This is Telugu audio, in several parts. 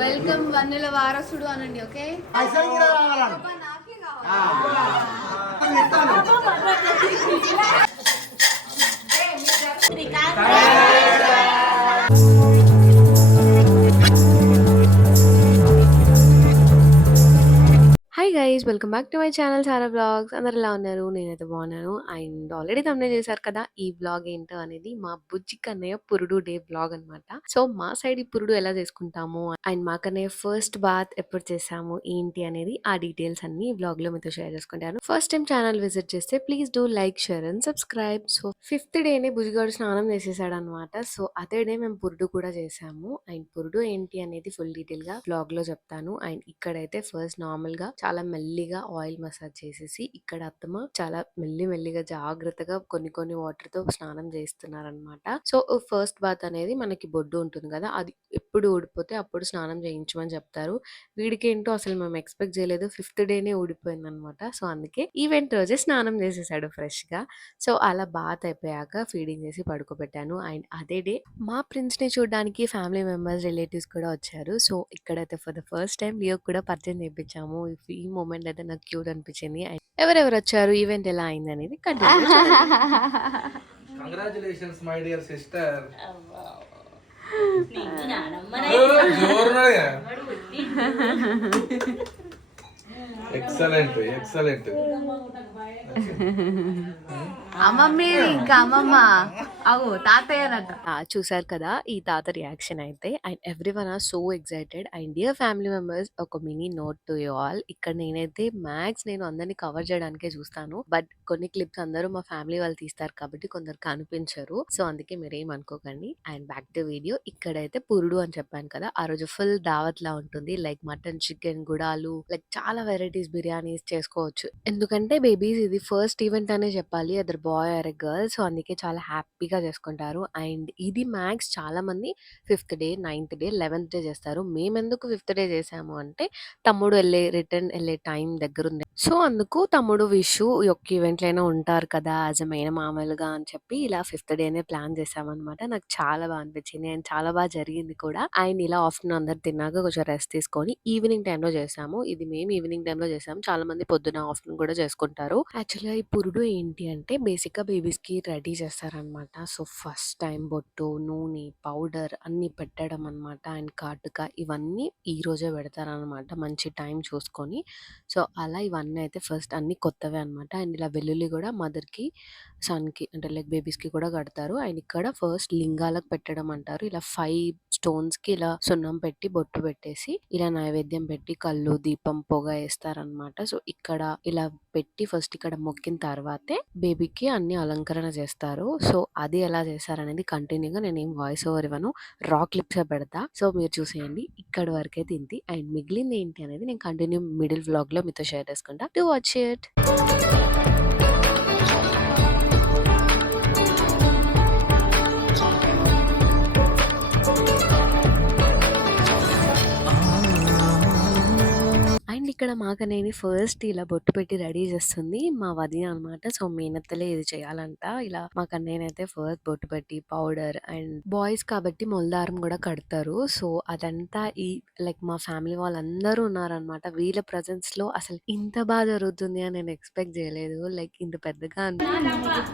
వెల్కమ్ వన్నెల వారసుడు అనండి. Okay hi guys, welcome back to my channel Sara blogs. అందరు ఎలా ఉన్నారు? నేనైతే బాగున్నాను. అండ్ ఆల్రెడీ తమ్మునే చేశారు కదా ఈ బ్లాగ్ ఏంటో అనేది. మా బుజ్జి కన్నయ్య పురుడు డే బ్లాగ్ అనమాట. సో మా సైడ్ ఈ పురుడు ఎలా చేసుకుంటాము అండ్ మా కన్నయ్య ఫస్ట్ బాత్ ఎప్పుడు చేసాము ఏంటి అనేది ఆ డీటెయిల్స్ అన్ని ఈ బ్లాగ్ లో మీతో షేర్ చేసుకుంటాను. ఫస్ట్ టైం ఛానల్ విజిట్ చేస్తే please do like, share and subscribe. So 5th డేనే బుజ్జిగాడు స్నానం చేసేసాడు అనమాట. సో అదే డే మేము పురుడు కూడా చేసాము. అండ్ పురుడు ఏంటి అనేది ఫుల్ డీటెయిల్ గా బ్లాగ్ లో చెప్తాను. అండ్ ఇక్కడైతే ఫస్ట్ నార్మల్ గా చాలా మెల్లిగా ఆయిల్ మసాజ్ చేసేసి ఇక్కడ అత్తమ్మ చాలా మెల్లిగా జాగ్రత్తగా కొన్ని వాటర్ తో స్నానం చేస్తున్నారనమాట. సో ఫస్ట్ బాత్ అనేది మనకి బొడ్డు ఉంటుంది కదా, అది ఎప్పుడు ఊడిపోతే అప్పుడు స్నానం చేయించమని చెప్తారు. వీడికి ఏంటో అసలు మేము ఎక్స్పెక్ట్ చేయలేదు, 5th డేనే ఊడిపోయింది అనమాట. సో అందుకే ఈవెంట్ రోజే స్నానం చేసేసాడు ఫ్రెష్ గా. సో అలా బాత్ అయిపోయాక ఫీడింగ్ చేసి పడుకోబెట్టాను. అండ్ అదే డే మా ప్రిన్స్ ని చూడడానికి ఫ్యామిలీ మెంబర్స్, రిలేటివ్స్ కూడా వచ్చారు. సో ఇక్కడైతే for the first time Leo కూడా పరిచయం చేయించాము. ఈ మూమెంట్ అయితే నాకు క్యూట్ అనిపించింది. ఎవరెవరు వచ్చారు, ఈవెంట్ ఎలా అయింది అనేది congratulations my dear sister. Excellent excellent. అమ్మమ్మ ఇంకా అమ్మమ్మ అవు తాతయ్యనట. చూసారు కదా ఈ తాత రియాక్షన్ అయితే. And everyone are so excited. And dear family members, ఒక mini note to you all. ఇక్కడ నేనైతే మ్యాక్స్ నేను అందరినీ కవర్ చేయడానికే చూస్తాను. బట్ కొన్ని క్లిప్స్ అందరూ మా ఫ్యామిలీ వాళ్ళు తీస్తారు కాబట్టి కొందరు కనిపించరు. సో అందుకే మీరేం అనుకోకండి. And back to video. ఇక్కడైతే పురుడు అని చెప్పాను కదా, ఆ రోజు ఫుల్ దావత్ లా ఉంటుంది. లైక్ మటన్, చికెన్, గుడాలు, లైక్ చాలా వెరైటీస్ బిర్యానీస్ చేసుకోవచ్చు. ఎందుకంటే బేబీస్ ఇది ఫస్ట్ ఈవెంట్ అనే చెప్పాలి, other boy are a girl. So అందుకే చాలా హ్యాపీగా చేసుకుంటారు. అండ్ ఇది మ్యాక్స్ చాలా మంది 5th day, 9th day, 11th day చేస్తారు. మేమెందుకు 5th డే చేసాము అంటే తమ్ముడు రిటర్న్ వెళ్ళే టైం దగ్గర ఉంది. సో అందుకు తమ్ముడు విషు యొక్క ఈవెంట్ లైనా ఉంటారు కదా యాజ్ ఎ మెయిన్ మామూలుగా అని చెప్పి ఇలా 5th డేనే ప్లాన్ చేసామన్నమాట. నాకు చాలా బాగా అనిపించింది అండ్ చాలా బాగా జరిగింది కూడా. అండ్ ఇలా ఆఫ్టర్నూన్ అందరు తిన్నాక కొంచెం రెస్ట్ తీసుకొని ఈవినింగ్ టైంలో చేసాము. ఇది మేము ఈవినింగ్ టైంలో చేసాము. చాలా మంది పొద్దున, ఆఫ్టర్నూన్ కూడా చేసుకుంటారు. యాక్చువల్గా ఈ పురుడు ఏంటి అంటే బేసిక్ గా బేబీస్ కి రెడీ చేస్తారనమాట. సో ఫస్ట్ టైం బొట్టు, నూనె, పౌడర్ అన్ని పెట్టడం అనమాట. అండ్ కాటుక ఇవన్నీ ఈ రోజే పెడతారనమాట, మంచి టైం చూసుకొని. సో అలా ఇవన్నీ అయితే ఫస్ట్ అన్ని కొత్తవే అనమాట. అండ్ ఇలా వెల్లుల్లి కూడా మదర్ కి, సన్ కి అంటే లైక్ బేబీస్ కి కూడా కడతారు. అండ్ ఇక్కడ ఫస్ట్ లింగాలకు పెట్టడం అంటారు. ఇలా 5 స్టోన్స్ కి ఇలా సున్నం పెట్టి బొట్టు పెట్టేసి ఇలా నైవేద్యం పెట్టి కళ్ళు, దీపం, పొగ వేస్తారనమాట. సో ఇక్కడ ఇలా పెట్టి ఫస్ట్ ఇక్కడ మొక్కిన తర్వాతే బేబీకి అన్ని అలంకరణ చేస్తారు. సో అది ఎలా చేస్తారనేది కంటిన్యూగా నేను ఏం వాయిస్ ఓవర్ ఇవ్వను, రా క్లిప్స్ పెడతా. సో మీరు చూసేయండి. ఇక్కడ వరకే తింది. అండ్ మిగిలింది ఏంటి అనేది నేను కంటిన్యూ మిడిల్ వ్లాగ్ లో మీతో షేర్ చేసుకుంటా. To watch it. అండ్ ఇక్కడ మాకనేది ఫస్ట్ ఇలా బొట్టు పెట్టి రెడీ చేస్తుంది మా వదిన అనమాట. సో మేనత్తలే ఇది చేయాలంట. ఇలా మా కన్నయ్యనైతే ఫస్ట్ బొట్టు పెట్టి పౌడర్, అండ్ బాయ్స్ కాబట్టి మొలదారం కూడా కడతారు. సో అదంతా ఈ లైక్ మా ఫ్యామిలీ వాళ్ళందరూ ఉన్నారనమాట. వీళ్ళ ప్రెజెన్స్ లో అసలు ఇంత బాగా జరుగుతుంది అని నేను ఎక్స్పెక్ట్ చేయలేదు. లైక్ ఇంత పెద్దగా నడుపుతాత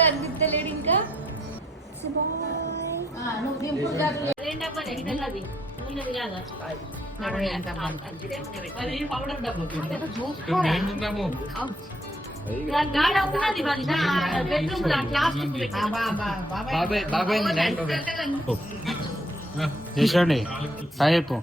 కనిపిస్తలేడు ఇంకా. చేసండి అయిపో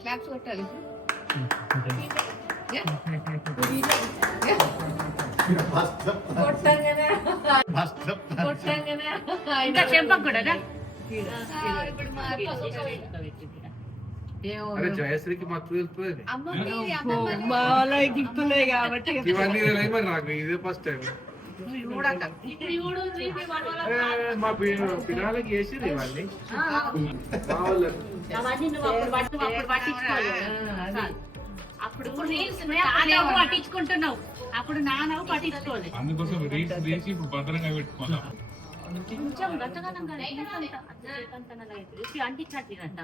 క్లాప్స్ కొట్టాలి. ఇంకా చెంపకు కూడా అరే జయశ్రీకి మా చూసిపోయింది గిఫ్టులే కాబట్టి ఇవన్నీ తెలియదు మరి నాకు ఇదే ఫస్ట్ టైం మా పిల్లలకి చేసిరు ఇవన్నీ మా వాళ్ళకి అప్పుడు పట్టించుకుంటున్నావు, అప్పుడు నానవు పట్టించుకోలేదు. అందుకోసం రీల్స్ తీసి ఇప్పుడు భద్రంగా పెట్టుకున్నాం. కొంచెం గతగానం అంటించట్లేదంట.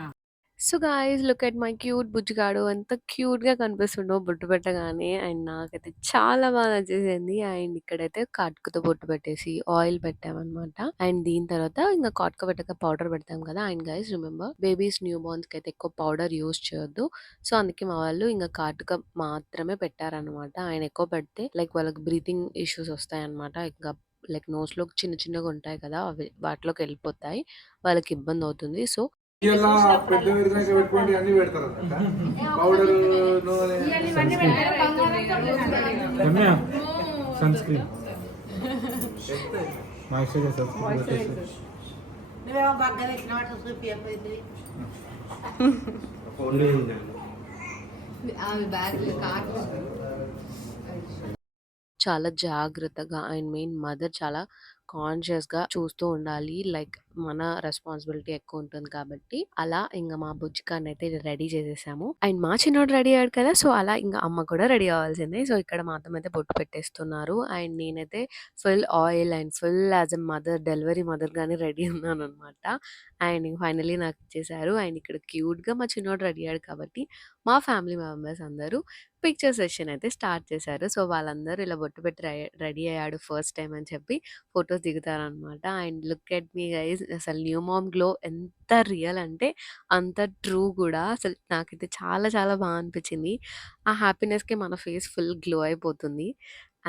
So guys look at my cute బుజ్జిగాడు ఎంత క్యూట్‌గా కనిపిస్తుండో బొట్టు పెట్టగానే. అండ్ నాకైతే చాలా బాగా నచ్చేసింది. అండ్ ఇక్కడైతే కాటుకతో బొట్టు పెట్టేసి ఆయిల్ పెట్టామన్నమాట. అండ్ దీని తర్వాత ఇంకా కాటుక పెట్టాక పౌడర్ పెడతాం కదా. అండ్ గైస్ రిమెంబర్ బేబీస్ న్యూ బోర్న్స్‌కి అయితే ఎక్కువ పౌడర్ యూజ్ చేయొద్దు. సో అందుకే మా వాళ్ళు ఇంకా కాటుక మాత్రమే పెట్టారనమాట. ఆయన ఎక్కువ పెడితే లైక్ వాళ్ళకి బ్రీతింగ్ ఇష్యూస్ వస్తాయన్నమాట. ఇంకా లైక్ నోస్‌లో చిన్న చిన్నగా ఉంటాయి కదా, అవి వాటిలోకి వెళ్ళిపోతాయి, వాళ్ళకి ఇబ్బంది అవుతుంది. సో ఇలా పెద్ద విధంగా పెట్టుకోండి అన్ని పెడతారు powder sunscreen moisturiser sunscreen నువ్వేమో బాగా తెచ్చినట్టు చూపి చాలా జాగ్రత్తగా అండ్ మెయిన్ మదర్ చాలా కాన్షియస్‌గా చూస్తూ ఉండాలి. లైక్ మన రెస్పాన్సిబిలిటీ ఎక్కువ ఉంటుంది కాబట్టి. అలా ఇంక మా బుజ్జిగాడినైతే రెడీ చేసేసాము. అండ్ మా చిన్నోడు రెడీ అయ్యాడు కదా. సో అలా ఇంక అమ్మ కూడా రెడీ అవ్వాల్సిందే. సో ఇక్కడ మా అత్తమ్మ బొట్టు పెట్టేస్తున్నారు. అండ్ నేనైతే full oil and full as a mother delivery మదర్‌గానే రెడీ ఉన్నాననమాట. అండ్ ఫైనల్లీ నాకు ఇచ్చేసారు. అండ్ ఇక్కడ క్యూట్‌గా మా చిన్నోడు రెడీ అయ్యాడు కాబట్టి మా ఫ్యామిలీ మెంబర్స్ అందరూ పిక్చర్ సెషన్ అయితే స్టార్ట్ చేశారు. సో వాళ్ళందరూ ఇలా బొట్టు పెట్టి రెడీ అయ్యాడు ఫస్ట్ టైమ్ అని చెప్పి ఫోటోస్ దిగుతారనమాట. And look at me guys, అసలు న్యూ మామ్ గ్లో ఎంత రియల్ అంటే అంత ట్రూ కూడా. అసలు నాకైతే చాలా చాలా బాగా అనిపించింది. ఆ హ్యాపీనెస్‌కి మన ఫేస్ ఫుల్ గ్లో అయిపోతుంది.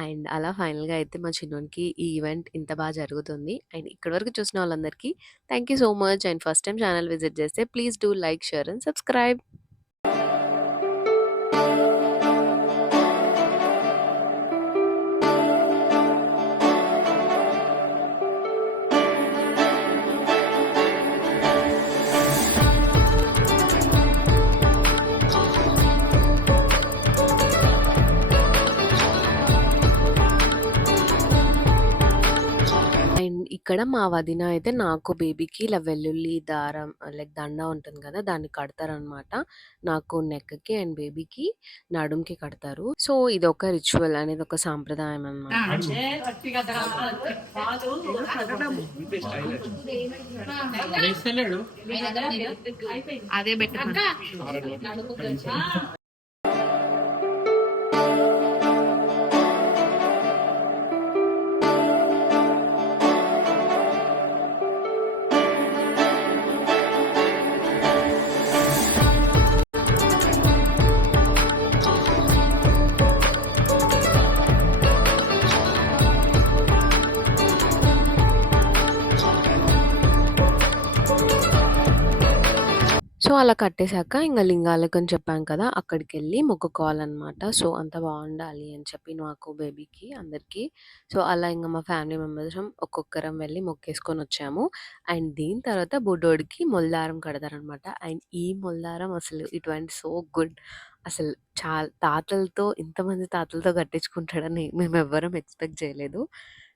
అండ్ అలా ఫైనల్‌గా అయితే మా చిన్నోనికి ఈ ఈవెంట్ ఇంత బాగా జరుగుతుంది. అండ్ ఇక్కడి వరకు చూసిన వాళ్ళందరికీ thank you so much. And first time channel visit చేస్తే please do like, share and subscribe. And ఇక్కడ మా వదిన అయితే నాకు బేబీకి ఇలా వెల్లుల్లి దారం లైక్ దండ ఉంటుంది కదా, దాన్ని కడతారనమాట. నాకు నెక్‌కి అండ్ బేబీకి నడుముకి కడతారు. సో ఇదొక రిచువల్ అనేది ఒక సాంప్రదాయం అనమాట. అదే బెటర్. సో అలా కట్టేసాక ఇంక లింగాలకని చెప్పాను కదా, అక్కడికెళ్ళి మొక్కుకోవాలనమాట. సో అంత బాగుండాలి అని చెప్పి నాకు, బేబీకి, అందరికీ. సో అలా ఇంక మా ఫ్యామిలీ మెంబర్సం ఒక్కొక్కరం వెళ్ళి మొక్కేసుకొని వచ్చాము. అండ్ దీని తర్వాత బుడ్డోడికి మొలదారం కడతారనమాట. అండ్ ఈ మొలదారం అసలు ఇట్ వెంట్ సో గుడ్. అసలు తాతలతో, ఇంతమంది తాతలతో కట్టించుకుంటాడని మేమెవ్వరం ఎక్స్‌పెక్ట్ చేయలేదు.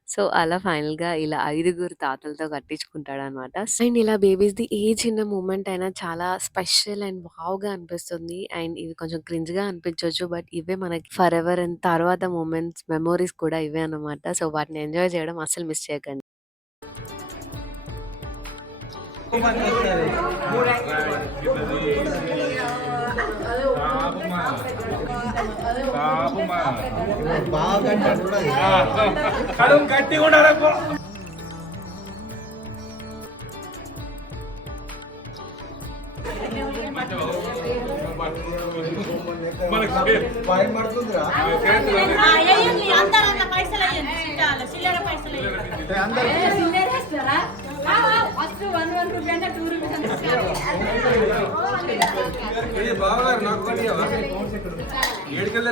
సో అలా ఫైనల్‌గా ఇలా 5గురు తాతలతో కట్టించుకుంటాడనమాట. అండ్ ఇలా బేబీస్‌ది ఏ చిన్న మూమెంట్ అయినా చాలా స్పెషల్ అండ్ వావ్‌గా అనిపిస్తుంది. అండ్ ఇవి కొంచెం క్రింజ్‌గా అనిపించొచ్చు. బట్ ఇవే మనకి ఫరెవర్ అండ్ తర్వాత మూమెంట్స్, మెమోరీస్ కూడా ఇవే అనమాట. సో వాటిని ఎంజాయ్ చేయడం అస్సలు మిస్ చేయకండి. కడుపు గట్టిగా ఉండాలనుకో. భయం పడుతుందిరా. బాగా నాకు ఏడుకెళ్ళి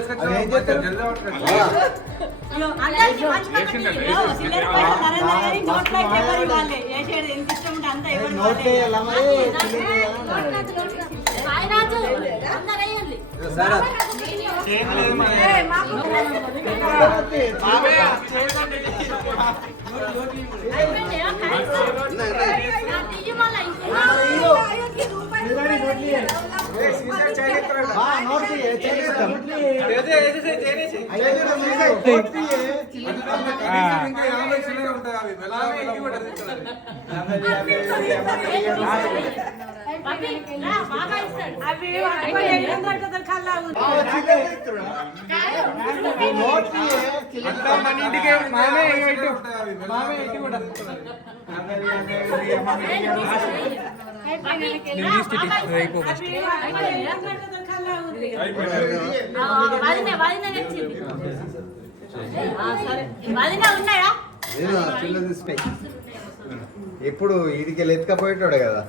ఇప్పుడు ఇదికి ఎత్తుకపోయేటాడు కదా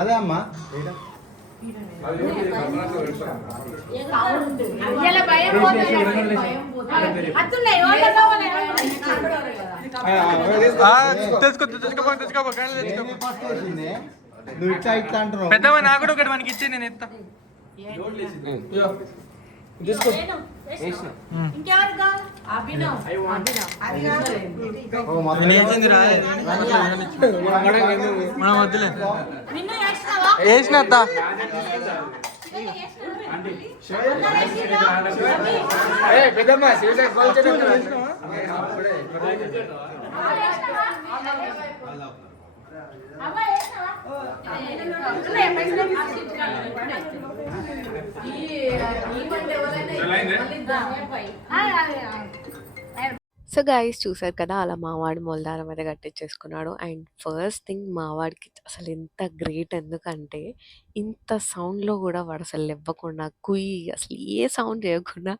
అదే అమ్మా నువ్వు ఇట్లా ఇట్లా అంటున్నావు పెద్దవా నాకు కూడా ఒకటి మనకి ఇచ్చే నేను ఎత్తా మనం వద్దులే వేసిన పెద్దమ్మ సో గైస్ చూసారు కదా అలా మావాడు మొలదారం అయితే కట్టించేసుకున్నాడు. అండ్ ఫస్ట్ థింగ్ మావాడికి అసలు ఎంత గ్రేట్ ఎందుకంటే ఇంత సౌండ్లో కూడా వాడు అసలు లేవ్వకుండా కుయ్యి అసలు ఏ సౌండ్ చేయకుండా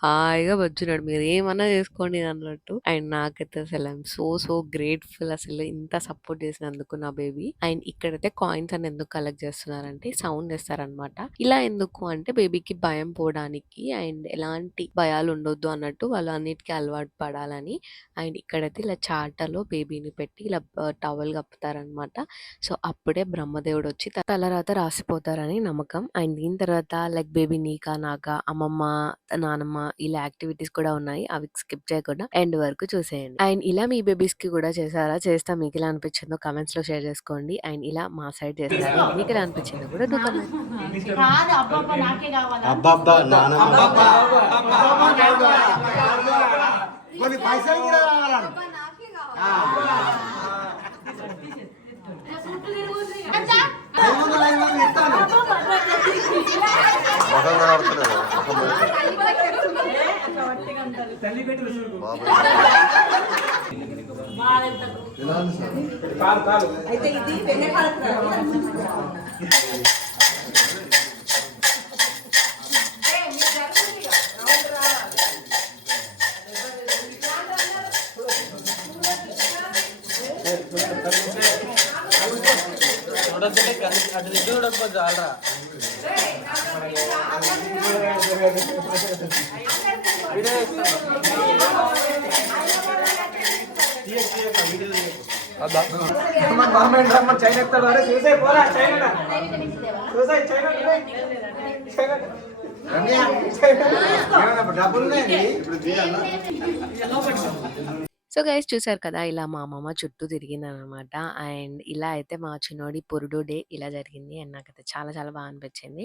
హాయిగా బజ్జున్నాడు. మీరు ఏమన్నా చేసుకోండి అన్నట్టు. అండ్ నాకైతే అసలు ఐఎమ్ సో గ్రేట్ఫుల్ అసలు ఇంత సపోర్ట్ చేసినందుకు నా బేబీ. అండ్ ఇక్కడైతే కాయిన్స్ అని ఎందుకు కలెక్ట్ చేస్తున్నారంటే సౌండ్ వేస్తారనమాట. ఇలా ఎందుకు అంటే బేబీకి భయం పోవడానికి అండ్ ఎలాంటి భయాలు ఉండొద్దు అన్నట్టు వాళ్ళు అన్నిటికీ అలవాటు పడాలని. అండ్ ఇక్కడైతే ఇలా చాటలో బేబీని పెట్టి ఇలా టవల్ కప్పుతారనమాట. సో అప్పుడే బ్రహ్మదేవుడు వచ్చి తలరాత రాసిపోతారని నమ్మకం. అండ్ దీని తర్వాత లైక్ బేబీ నీకా నాకా అమ్మమ్మ నానమ్మ ఇలా యాక్టివిటీస్ కూడా ఉన్నాయి. అవి స్కిప్ చేయకుండా ఎండ్ వరకు చూసేయండి. అండ్ ఇలా మీ బేబీస్ కి కూడా చేసారా? చేస్తా మీకు ఎలా అనిపించిందో కమెంట్స్ లో షేర్ చేసుకోండి. అండ్ ఇలా మా సైడ్ చేస్తారా? మీకు ఎలా అనిపించిందో కూడా డూ కమెంట్. అబ్బబ్బా కొన్ని పైసలు కూడా కావాలను అయితే ఇది అటు దగ్గర చూడకపోతే చాలరా. చైనా డబ్బులు ఇప్పుడు సో గైస్ చూసారు కదా ఇలా మా అమ్మమ్మ చుట్టూ తిరిగిందనమాట. అండ్ ఇలా అయితే మా చిన్నోడి పురుడు డే ఇలా జరిగింది. అండ్ నాకైతే చాలా బాగా అనిపించింది.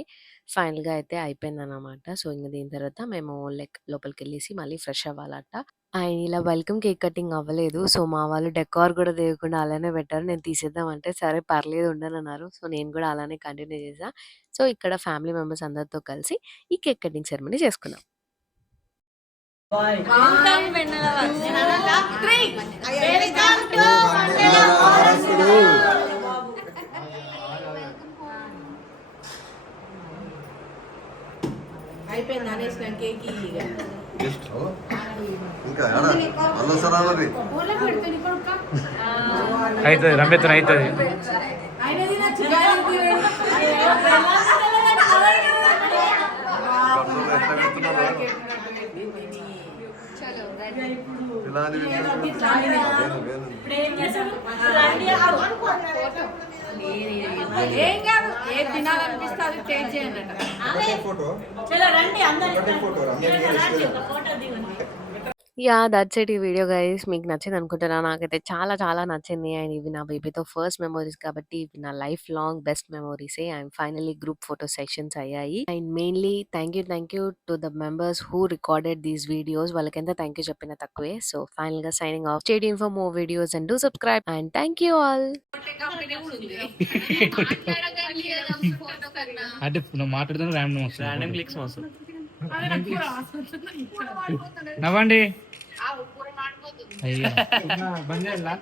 ఫైనల్గా అయితే అయిపోయిందనమాట. సో ఇంకా దీని తర్వాత మేము లైక్ లోపలికి వెళ్ళేసి మళ్ళీ ఫ్రెష్ అవ్వాలట. అండ్ ఇలా వెల్కమ్ కేక్ కటింగ్ అవ్వలేదు. సో మా వాళ్ళు డెకార్ కూడా తీయకుండా అలానే పెట్టారు. నేను తీసేద్దామంటే సరే పర్లేదు ఉండనన్నారు. సో నేను కూడా అలానే కంటిన్యూ చేసా. సో ఇక్కడ ఫ్యామిలీ మెంబర్స్ అందరితో కలిసి ఈ కేక్ కటింగ్ సెరమనీ చేసుకున్నాం. అయిపోయింది అనేసిన కేక్ ఇంకా అల్లసరాలది అవుతుంది రంబెత్తన అవుతుంది. డబ్బులు ఇలాంటి ఏం కాదు ఏ తినాలనిపిస్తే అది టేస్ట్ చేయండి ఫోటో యా దట్స్ ఇట్ ఈ వీడియో గైస్. మీకు నచ్చింది అనుకుంటున్నా. నాకైతే చాలా చాలా నచ్చింది. అండ్ ఇవి నా బేబీతో ఫస్ట్ మెమోరీస్ కాబట్టి ఇవి నా లైఫ్ లాంగ్ బెస్ట్ మెమోరీసే. And finally group photo sessions అయ్యాయి. And mainly thank you to the members who recorded these videos. వాళ్ళకి ఎంత థ్యాంక్ యూ చెప్పినా తక్కువే. సో ఫైనల్ గా signing off. Stay tuned for more videos and do subscribe and thank you all. అంటే నువ్వు మాట్లాడుతున్నా ర్యాండమ్ వస్తుంది, ర్యాండమ్ క్లిక్స్ వస్తుంది. నవ్వండి. అయ్యో బంద్ చేయాలా?